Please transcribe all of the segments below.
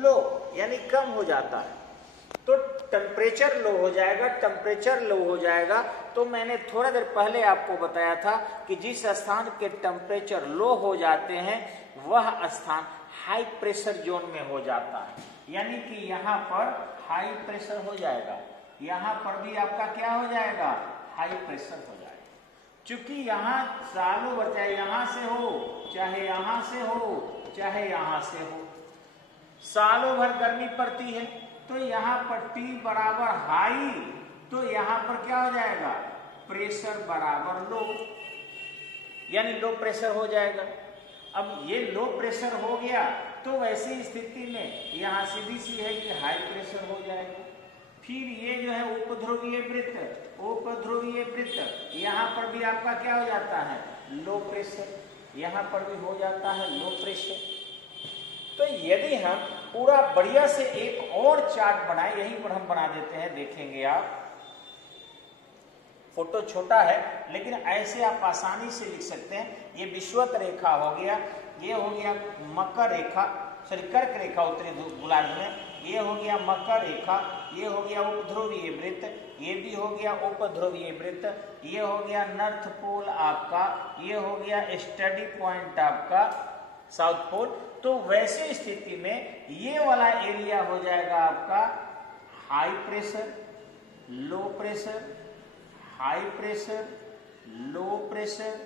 लो यानी कम हो जाता है, तो टेम्परेचर लो हो जाएगा। टेम्परेचर लो हो जाएगा तो मैंने थोड़ा देर पहले आपको बताया था कि जिस स्थान के टेम्परेचर लो हो जाते हैं वह स्थान हाई प्रेशर जोन में हो जाता है, यानी कि यहाँ पर हाई प्रेशर हो जाएगा, यहाँ पर भी आपका क्या हो जाएगा, हाई प्रेशर हो जाएगा। चूंकि यहाँ चालू भर चाहे यहाँ से हो चाहे यहाँ से हो चाहे यहाँ से हो, सालों भर गर्मी पड़ती है, तो यहाँ पर T बराबर हाई, तो यहाँ पर क्या हो जाएगा, प्रेशर बराबर लो, यानी लो प्रेशर हो जाएगा। अब ये लो प्रेशर हो गया तो वैसी स्थिति में यहाँ सीधी सी है कि हाई प्रेशर हो जाएगा। फिर ये जो है उपध्रुवीय वृत्त, उपध्रुवीय वृत्त, यहाँ पर भी आपका क्या हो जाता है, लो प्रेशर, यहाँ पर भी हो जाता है लो प्रेशर। तो यदि हम पूरा बढ़िया से एक और चार्ट बनाए, यहीं पर हम बना देते हैं, देखेंगे आप, फोटो छोटा है लेकिन ऐसे आप आसानी से लिख सकते हैं। ये विषुवत रेखा हो गया, ये हो गया मकर रेखा, सॉरी कर्क रेखा उत्तरी गोलार्ध में, ये हो गया मकर रेखा, ये हो गया उपध्रुवीय वृत्त, ये भी हो गया उपध्रुवीय वृत्त, ये हो गया नॉर्थ पोल आपका, ये हो गया स्टडी पॉइंट आपका साउथ पोल। तो वैसे स्थिति में ये वाला एरिया हो जाएगा आपका high pressure, low pressure, high pressure, low pressure,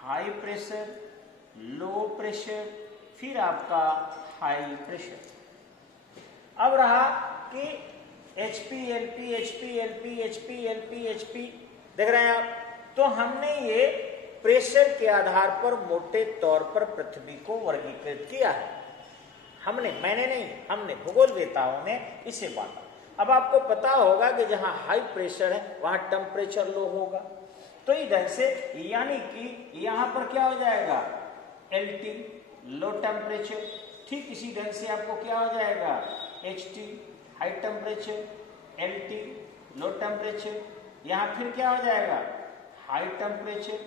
high pressure, low pressure, फिर आपका हाई प्रेशर। अब रहा कि HPLP, HPLP, HPLP, HP, देख रहे हैं आप, तो हमने ये प्रेशर के आधार पर मोटे तौर पर पृथ्वी को वर्गीकृत किया है। हमने, मैंने नहीं, हमने, भूगोलवेताओं ने इसे बांटा। अब आपको पता होगा कि जहां हाई प्रेशर है वहां टेम्परेचर लो होगा, तो इस ढंग से यानी कि यहां पर क्या हो जाएगा, LT लो टेम्परेचर, ठीक इसी ढंग से आपको क्या हो जाएगा, HT high temperature, LT low temperature, यहां फिर क्या हो जाएगा, हाई टेम्परेचर,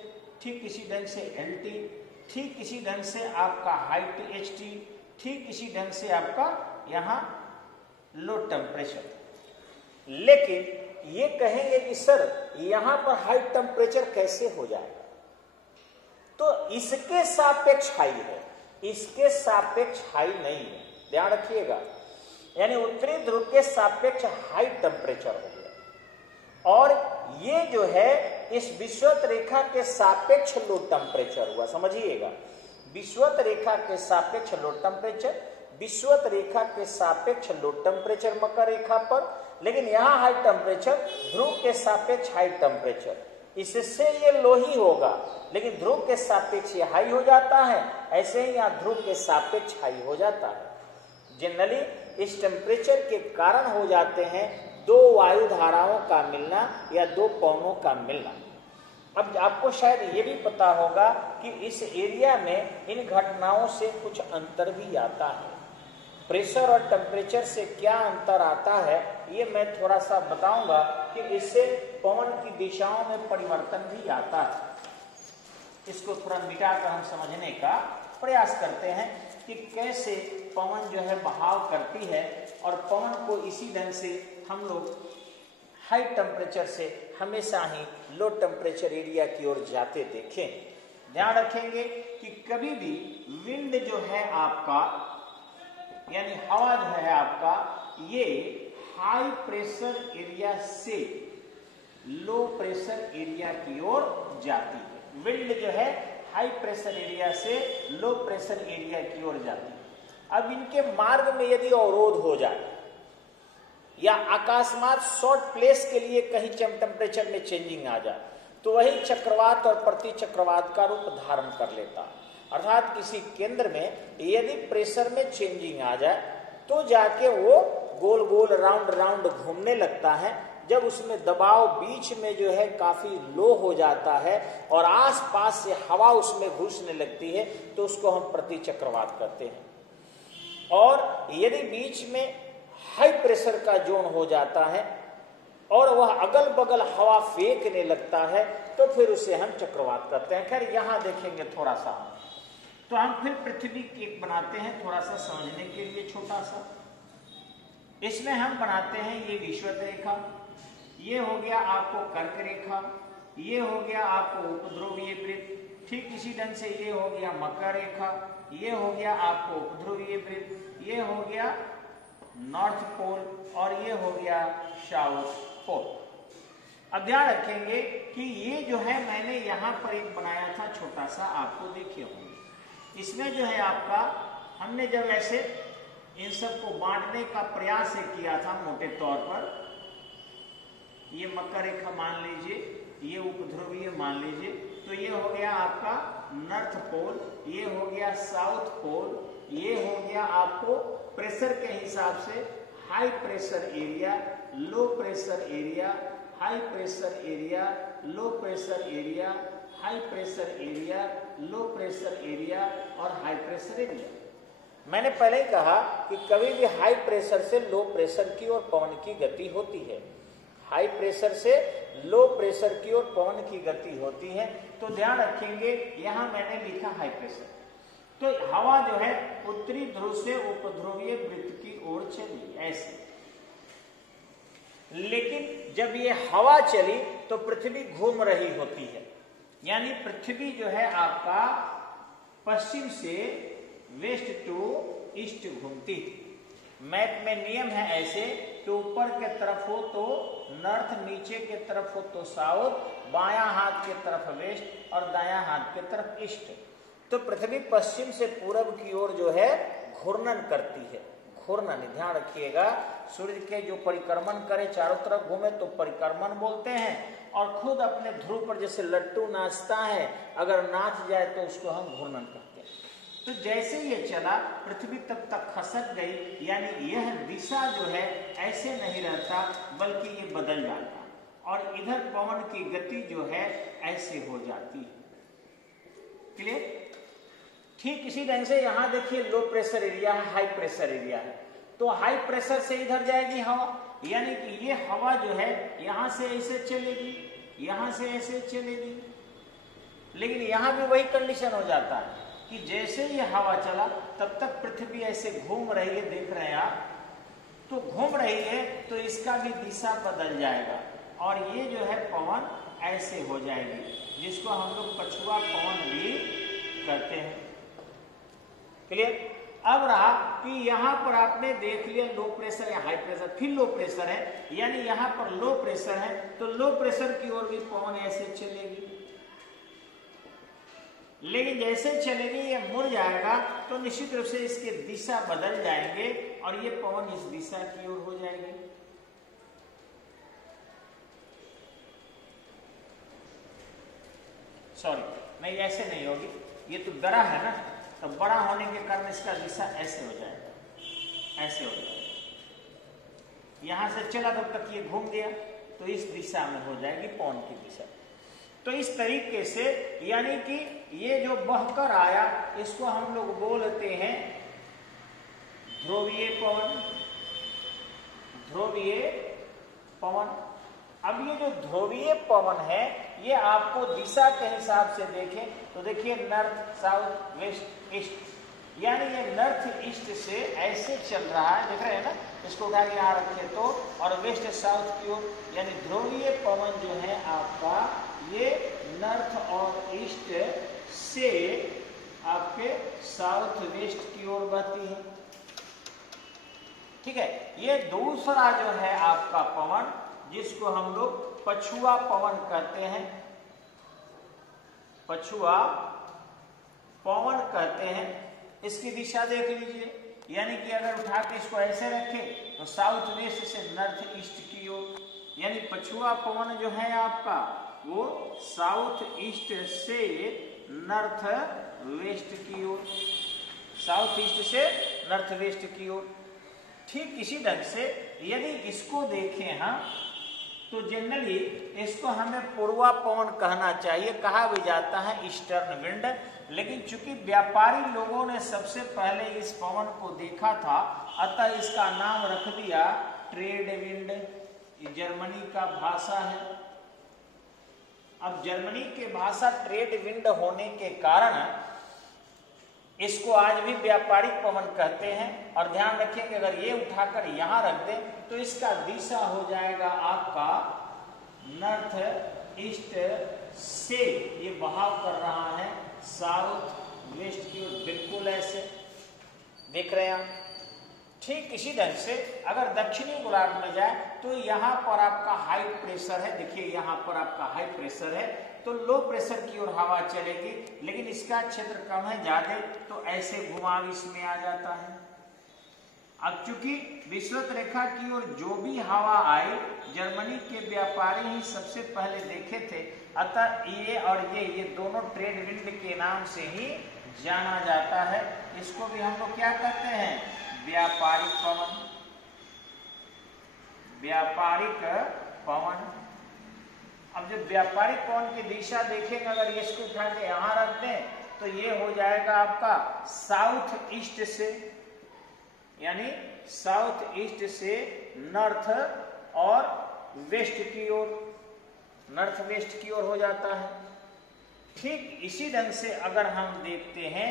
ठीक इसी ढंग से LT, ठीक इसी ढंग से आपका हाइट HT, ठीक इसी ढंग से आपका यहां लो टेम्परेचर। लेकिन ये कहेंगे कि सर यहां पर हाई टेम्परेचर कैसे हो जाएगा, तो इसके सापेक्ष हाई है, इसके सापेक्ष हाई नहीं है, ध्यान रखिएगा। यानी उत्तरी ध्रुव के सापेक्ष हाई टेम्परेचर हो गया और ये जो है इस विषुवत रेखा के सापेक्ष लो टेम्परेचर हुआ, समझिएगा। विषुवत रेखा के सापेक्ष लो टेम्परेचर, विषुवत रेखा के सापेक्ष लो टेम्परेचर मकर रेखा पर, लेकिन यहाँ हाई टेम्परेचर, ध्रुव के सापेक्ष हाई टेम्परेचर, इससे ये लो ही होगा, लेकिन ध्रुव के सापेक्ष ये हाई हो जाता है, ऐसे ही यहाँ ध्रुव के सापेक्ष हाई हो जाता है। जनरली इस टेम्परेचर के कारण हो जाते हैं दो वायु धाराओं का मिलना या दो पवनों का मिलना। अब आपको शायद ये भी पता होगा कि इस एरिया में इन घटनाओं से कुछ अंतर भी आता है। प्रेशर और टेम्परेचर से क्या अंतर आता है ये मैं थोड़ा सा बताऊंगा कि इससे पवन की दिशाओं में परिवर्तन भी आता है। इसको थोड़ा मिटाकर हम समझने का प्रयास करते हैं कि कैसे पवन जो है बहाव करती है, और पवन को इसी ढंग से हम लोग हाई टेम्परेचर से हमेशा ही लो टेम्परेचर एरिया की ओर जाते देखें। ध्यान रखेंगे कि कभी भी विंड जो है आपका, यानी हवा जो है आपका, ये हाई प्रेशर एरिया से लो प्रेशर एरिया की ओर जाती है। विंड जो है हाई प्रेशर एरिया से लो प्रेशर एरिया की ओर जाती है। अब इनके मार्ग में यदि अवरोध हो जाए या अकस्मात शॉर्ट प्लेस के लिए कहीं टेम्परेचर में चेंजिंग आ जाए, तो वही चक्रवात और प्रति चक्रवात का रूप धारण कर लेता है। अर्थात किसी केंद्र में यदि प्रेशर में चेंजिंग आ जाए तो जाके वो गोल गोल राउंड राउंड घूमने लगता है। जब उसमें दबाव बीच में जो है काफी लो हो जाता है और आसपास से हवा उसमें घुसने लगती है, तो उसको हम प्रति चक्रवात कहते हैं। और यदि बीच में हाई प्रेशर का जोन हो जाता है और वह अगल बगल हवा फेंकने लगता है, तो फिर उसे हम चक्रवात कहते हैं। खैर यहाँ देखेंगे थोड़ा सा तो हम फिर पृथ्वी एक बनाते हैं थोड़ा सा समझने के लिए छोटा सा। इसमें हम बनाते हैं ये विषुवत रेखा, ये हो गया आपको कर्क रेखा, ये हो गया आपको उपध्रुवीय वृत्त, ठीक इसी ढंग से ये हो गया मकर रेखा, ये हो गया आपको उपध्रुवीय वृत्त, ये हो गया नॉर्थ पोल और ये हो गया साउथ पोल। अब ध्यान रखेंगे कि ये जो है मैंने यहाँ पर एक बनाया था छोटा सा, आपको देखे होंगे। इसमें जो है आपका हमने जब ऐसे इन सबको बांटने का प्रयास किया था मोटे तौर पर, ये मकर रेखा मान लीजिए, ये उपध्रुवीय मान लीजिए, तो ये हो गया आपका नॉर्थ पोल, ये हो गया साउथ पोल, ये हो गया आपको प्रेशर के हिसाब से high pressure area, low pressure area, high pressure area, low pressure area, high pressure area, low pressure area और हाई प्रेशर एरिया। मैंने पहले ही कहा कि कभी भी हाई प्रेशर से लो प्रेशर की ओर पवन की गति होती है, हाई प्रेशर से लो प्रेशर की ओर पवन की गति होती है। तो ध्यान रखेंगे यहां मैंने लिखा हाई प्रेशर, तो हवा जो है उत्तरी ध्रुव से उपध्रुवीय वृत्त की ओर चली ऐसे, लेकिन जब ये हवा चली तो पृथ्वी घूम रही होती है, यानी पृथ्वी जो है आपका पश्चिम से वेस्ट टू ईस्ट घूमती थी। मैप में नियम है ऐसे कि ऊपर के तरफ हो तो नॉर्थ, नीचे के तरफ हो तो साउथ, बायां हाथ के तरफ वेस्ट और दायां हाथ के तरफ ईस्ट। तो पृथ्वी पश्चिम से पूरब की ओर जो है घूर्णन करती है। घूर्णन ध्यान रखिएगा, सूर्य के जो परिक्रमण करे चारों तरफ घूमे तो परिक्रमण बोलते हैं, और खुद अपने ध्रुव पर जैसे लट्टू नाचता है, अगर नाच जाए तो उसको हम घूर्णन कहते हैं। तो जैसे ये चला पृथ्वी तब तक खसक गई, यानी यह दिशा जो है ऐसे नहीं रहता बल्कि ये बदल जाता, और इधर पवन की गति जो है ऐसे हो जाती है। क्लियर? ठीक इसी ढंग से यहां देखिए लो प्रेशर एरिया है, हाई प्रेशर एरिया है, तो हाई प्रेशर से इधर जाएगी हवा, यानी कि ये हवा जो है यहां से ऐसे चलेगी, यहां से ऐसे चलेगी, लेकिन यहां भी वही कंडीशन हो जाता है कि जैसे ये हवा चला तब तक पृथ्वी ऐसे घूम रही है, देख रहे हैं आप, तो घूम रही है तो इसका भी दिशा बदल जाएगा और ये जो है पवन ऐसे हो जाएगी, जिसको हम लोग पछुआ पवन भी करते हैं। क्लियर? अब रहा कि यहां पर आपने देख लिया लो प्रेशर या हाई प्रेशर, फिर लो प्रेशर है, यानी यहां पर लो प्रेशर है तो लो प्रेशर की ओर भी पवन ऐसे चलेगी, लेकिन जैसे चलेगी ये मुड़ जाएगा तो निश्चित रूप से इसके दिशा बदल जाएंगे और ये पवन इस दिशा की ओर हो जाएगी। सॉरी, नहीं ऐसे नहीं होगी, ये तो बड़ा है ना, तो बड़ा होने के कारण इसका दिशा ऐसे हो जाएगा, ऐसे हो जाएगा। यहां से चला तब तक ये घूम गया तो इस दिशा में हो जाएगी पवन की दिशा। तो इस तरीके से यानी कि ये जो बहकर आया इसको हम लोग बोलते हैं ध्रुवीय पवन, ध्रुवीय पवन। अब ये जो ध्रुवीय पवन है ये आपको दिशा के हिसाब से देखें तो देखिए नॉर्थ साउथ वेस्ट ईस्ट, यानी ये नॉर्थ ईस्ट से ऐसे चल रहा है, देख रहे हैं ना, इसको उठा के यहाँ रखे तो, और वेस्ट साउथ की ओर, यानी ध्रुवीय पवन जो है आपका ये नॉर्थ और ईस्ट से आपके साउथ वेस्ट की ओर बहती है। ठीक है, ये दूसरा जो है आपका पवन जिसको हम लोग पछुआ पवन कहते हैं, पछुआ पवन कहते हैं। इसकी दिशा देख लीजिए, यानी कि अगर उठा के इसको ऐसे रखें तो साउथ वेस्ट से नॉर्थ ईस्ट की ओर, यानी पछुआ पवन जो है आपका वो साउथ ईस्ट से नॉर्थ वेस्ट की ओर, साउथ ईस्ट से नॉर्थ वेस्ट की ओर। ठीक इसी ढंग से यदि इसको देखें हम तो जनरली इसको हमें पूर्वा पवन कहना चाहिए, कहा भी जाता है ईस्टर्न विंड, लेकिन चूंकि व्यापारी लोगों ने सबसे पहले इस पवन को देखा था अतः इसका नाम रख दिया ट्रेड विंड। जर्मनी का भाषा है। अब जर्मनी के भाषा ट्रेड विंड होने के कारण इसको आज भी व्यापारिक पवन कहते हैं। और ध्यान रखें कि अगर ये उठाकर यहां रख दें तो इसका दिशा हो जाएगा आपका नॉर्थ ईस्ट से, ये बहाव कर रहा है साउथ वेस्ट की ओर, बिल्कुल ऐसे देख रहे हैं आप। ठीक इसी ढंग से अगर दक्षिणी गोलार्ध में जाए तो यहाँ पर आपका हाई प्रेशर है, देखिए यहाँ पर आपका हाई प्रेशर है, तो लो प्रेशर की ओर हवा चलेगी, लेकिन इसका क्षेत्र कम है ज्यादा, तो ऐसे घुमाव इसमें आ जाता है। अब चूंकि विषुवत रेखा की ओर जो भी हवा आए जर्मनी के व्यापारी ही सबसे पहले देखे थे, अतः ये और ये दोनों ट्रेड विंड के नाम से ही जाना जाता है। इसको भी हम लोग क्या कहते हैं, व्यापारिक पवन, व्यापारिक पवन। अब जब व्यापारिक पवन की दिशा देखेंगे, अगर इसको उठा के यहां रख दें तो ये हो जाएगा आपका साउथ ईस्ट से, यानी साउथ ईस्ट से नॉर्थ और वेस्ट की ओर, नॉर्थ वेस्ट की ओर हो जाता है। ठीक इसी ढंग से अगर हम देखते हैं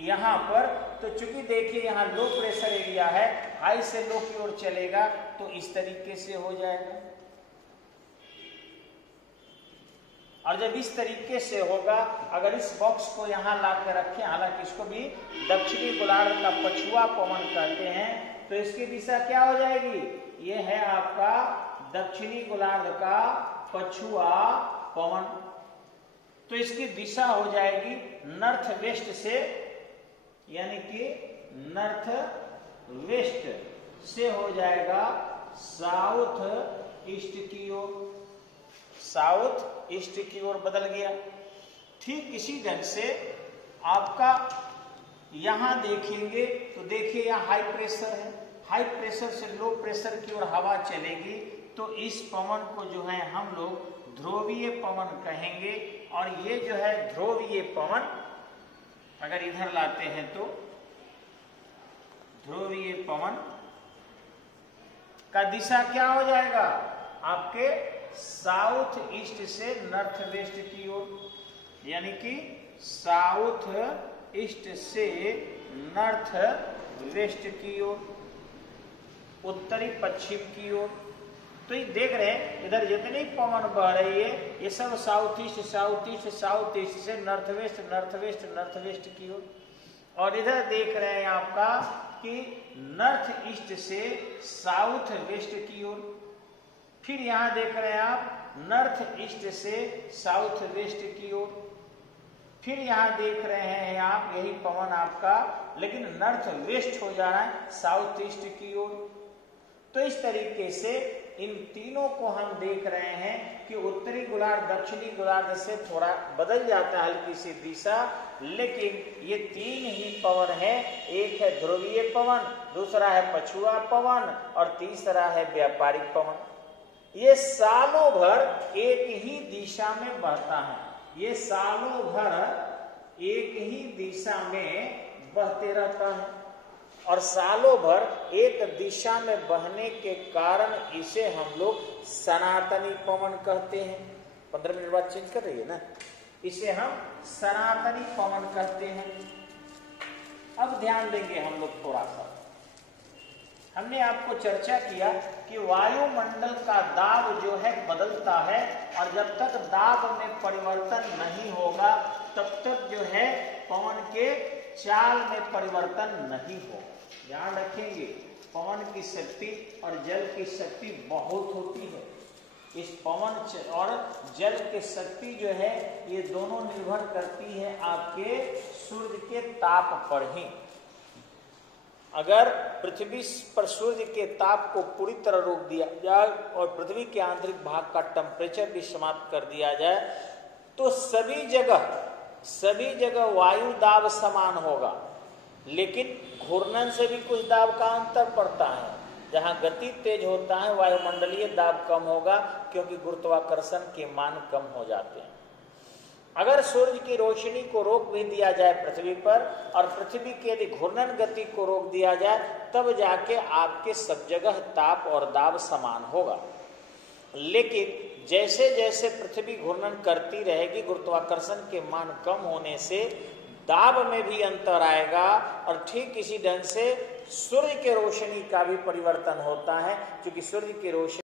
यहां पर, तो चूंकि देखिए यहां लो प्रेशर एरिया है, हाई से लो की ओर चलेगा तो इस तरीके से हो जाएगा। और जब इस तरीके से होगा, अगर इस बॉक्स को यहां ला कर रखें, हालांकि इसको भी दक्षिणी गोलार्ध का पछुआ पवन कहते हैं, तो इसकी दिशा क्या हो जाएगी, ये है आपका दक्षिणी गोलार्ध का पछुआ पवन। तो इसकी दिशा हो जाएगी नॉर्थ वेस्ट से, यानी कि नॉर्थ वेस्ट से हो जाएगा साउथ ईस्ट की ओर, साउथ ईस्ट की ओर बदल गया। ठीक इसी ढंग से आपका यहां देखेंगे तो देखिए यहां हाई प्रेशर है, हाई प्रेशर से लो प्रेशर की ओर हवा चलेगी, तो इस पवन को जो है हम लोग ध्रुवीय पवन कहेंगे। और ये जो है ध्रुवीय पवन, अगर इधर लाते हैं तो ध्रुवीय पवन का दिशा क्या हो जाएगा, आपके साउथ ईस्ट से नॉर्थ वेस्ट की ओर, यानी कि साउथ ईस्ट से नॉर्थ वेस्ट की ओर, उत्तरी पश्चिम की ओर। तो ये देख रहे हैं इधर जितनी पवन बह रही है ये सब south east south east south east से north west north west north west की ओर। और इधर देख रहे हैं आपका कि नॉर्थ ईस्ट से साउथ वेस्ट की ओर। फिर यहां देख रहे हैं आप नॉर्थ ईस्ट से साउथ वेस्ट की ओर। फिर यहां देख रहे हैं आप यही पवन आपका, लेकिन नॉर्थ वेस्ट हो जा रहा है साउथ ईस्ट की ओर। तो इस तरीके से इन तीनों को हम देख रहे हैं कि उत्तरी गोलार्ध दक्षिणी गोलार्ध से थोड़ा बदल जाता है हल्की सी दिशा, लेकिन ये तीन ही पवन है। एक है ध्रुवीय पवन, दूसरा है पछुआ पवन और तीसरा है व्यापारिक पवन। ये सालों भर एक ही दिशा में बहता है, ये सालों भर एक ही दिशा में बहते रहता है और सालों भर एक दिशा में बहने के कारण इसे हम लोग सनातनी पवन कहते हैं। 15 मिनट बाद चेंज कर रही है ना, इसे हम सनातनी पवन कहते हैं। अब ध्यान देंगे हम लोग थोड़ा सा, हमने आपको चर्चा किया कि वायुमंडल का दाब जो है बदलता है और जब तक दाब में परिवर्तन नहीं होगा तब तक जो है पवन के चाल में परिवर्तन नहीं होगा। ध्यान रखेंगे, पवन की शक्ति और जल की शक्ति बहुत होती है। इस पवन और जल की शक्ति जो है ये दोनों निर्भर करती है आपके सूर्य के ताप पर ही। अगर पृथ्वी पर सूर्य के ताप को पूरी तरह रोक दिया जाए और पृथ्वी के आंतरिक भाग का टेम्परेचर भी समाप्त कर दिया जाए तो सभी जगह वायु दाब समान होगा, लेकिन घूर्णन से भी कुछ दाब का अंतर पड़ता है। जहां गति तेज होता है वायुमंडलीय दाब कम होगा क्योंकि गुरुत्वाकर्षण के मान कम हो जाते हैं। अगर सूर्य की रोशनी को रोक भी दिया जाए पृथ्वी पर और पृथ्वी के यदि घूर्णन गति को रोक दिया जाए तब जाके आपके सब जगह ताप और दाब समान होगा। लेकिन जैसे जैसे पृथ्वी घूर्णन करती रहेगी गुरुत्वाकर्षण के मान कम होने से दाब में भी अंतर आएगा और ठीक इसी ढंग से सूर्य के रोशनी का भी परिवर्तन होता है, क्योंकि सूर्य की रोशनी